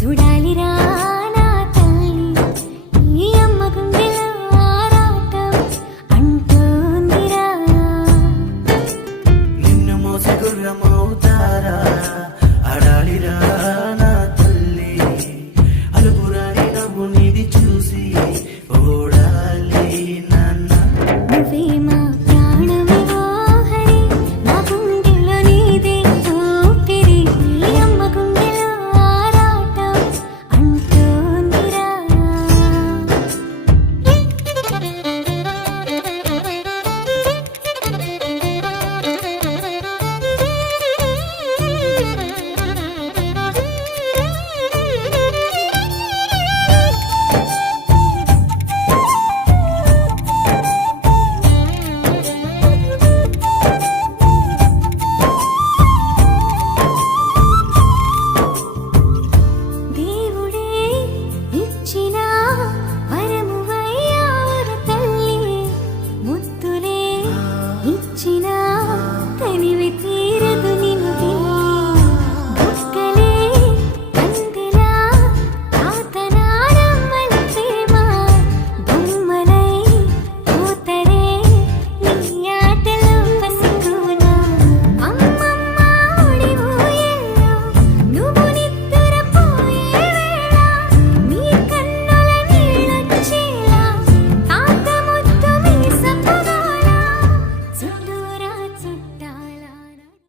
చూడాలిరా నా తల్లి ఈ అమ్మ గుండెలో ఆరాటం అంటోందిరా. నిన్ను మోసే గుర్రమవుతారా ఆడాలిరా నా తల్లి, అలుపురాని నవ్వు నీది చూసి ఓడాలి నాన్న. నువ్వే మా ప్రాణమివో హరి, నా గుండెలో నీదే ఊపిరి. ఈ అమ్మ గుండెలో ఆరాటం అంటోందిరా. దేవుడే ఇచ్చిన వరమువయ్యావర తల్లి, ముద్దులే ఇచ్చిన